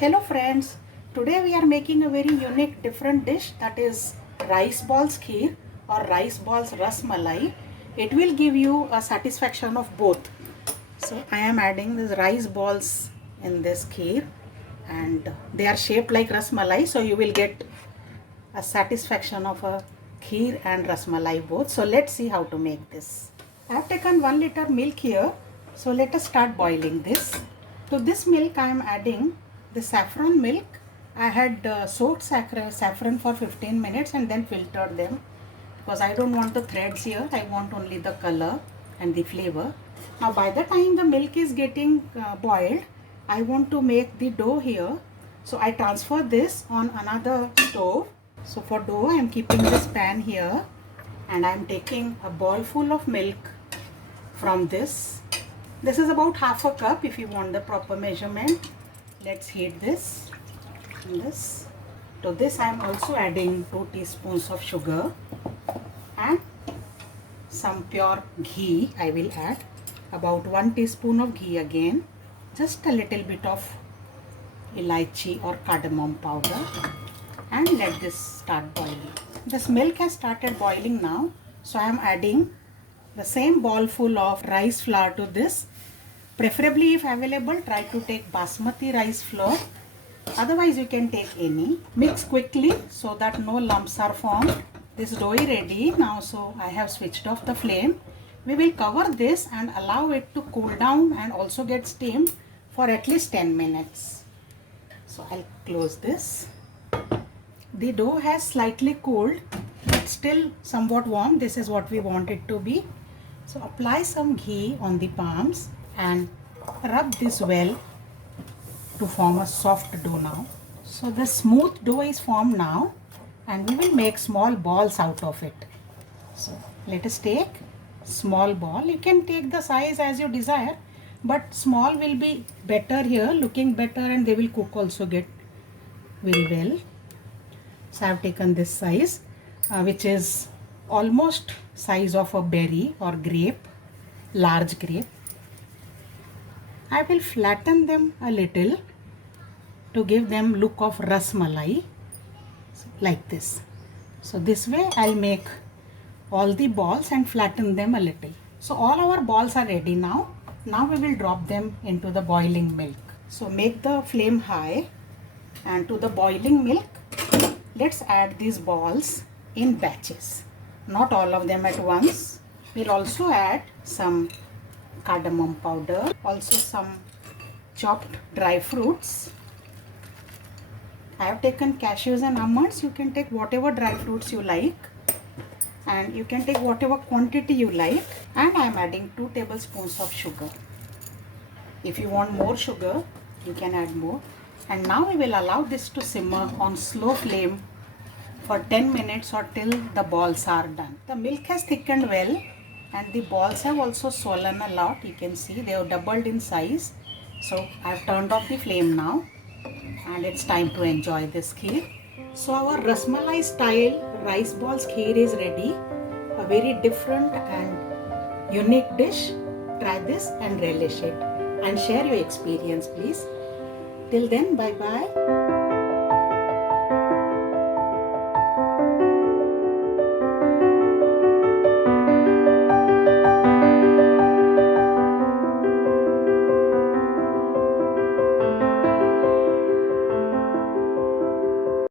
Hello friends, today we are making a very unique different dish, that is rice balls kheer or rice balls ras malai. It will give you a satisfaction of both. So I am adding these rice balls in this kheer and they are shaped like ras malai, so you will get a satisfaction of a kheer and ras malai both. So let's see how to make this. I have taken 1 liter milk here, so let us start boiling this. To this milk I am adding the saffron milk. I had soaked saffron for 15 minutes and then filtered them because I don't want the threads here. I want only the color and the flavor. Now by the time the milk is getting boiled, I want to make the dough here. So I transfer this on another stove. So for dough I am keeping this pan here and I am taking a bowl full of milk from this. This is about half a cup if you want the proper measurement. Let's heat this and this. To this I am also adding 2 teaspoons of sugar and some pure ghee. I will add about 1 teaspoon of ghee again, just a little bit of elaichi or cardamom powder, and let this start boiling. This milk has started boiling now, so I am adding the same bowl full of rice flour to this. Preferably, if available, try to take basmati rice flour. Otherwise, you can take any. Mix quickly so that no lumps are formed. This dough is ready now, so I have switched off the flame. We will cover this and allow it to cool down and also get steamed for at least 10 minutes. So I'll close this. The dough has slightly cooled, but still somewhat warm. This is what we want it to be. So apply some ghee on the palms and rub this well to form a soft dough now. So the smooth dough is formed now and we will make small balls out of it. So let us take small ball. You can take the size as you desire, but small will be better here, looking better, and they will cook also get very well. So I have taken this size which is almost size of a berry or grape, large grape. I will flatten them a little to give them look of ras malai, like this. So this way I'll make all the balls and flatten them a little. So all our balls are ready now. Now we will drop them into the boiling milk. So make the flame high and to the boiling milk, let's add these balls in batches. Not all of them at once. We'll also add some cardamom powder, also some chopped dry fruits. I have taken cashews and almonds. You can take whatever dry fruits you like and you can take whatever quantity you like, and I am adding 2 tablespoons of sugar. If you want more sugar, you can add more. And now we will allow this to simmer on slow flame for 10 minutes or till the balls are done. The milk has thickened well and the balls have also swollen a lot. You can see they have doubled in size. So I have turned off the flame now and it's time to enjoy this kheer. So our ras malai style rice balls kheer is ready. A very different and unique dish. Try this and relish it and share your experience please. Till then, bye bye.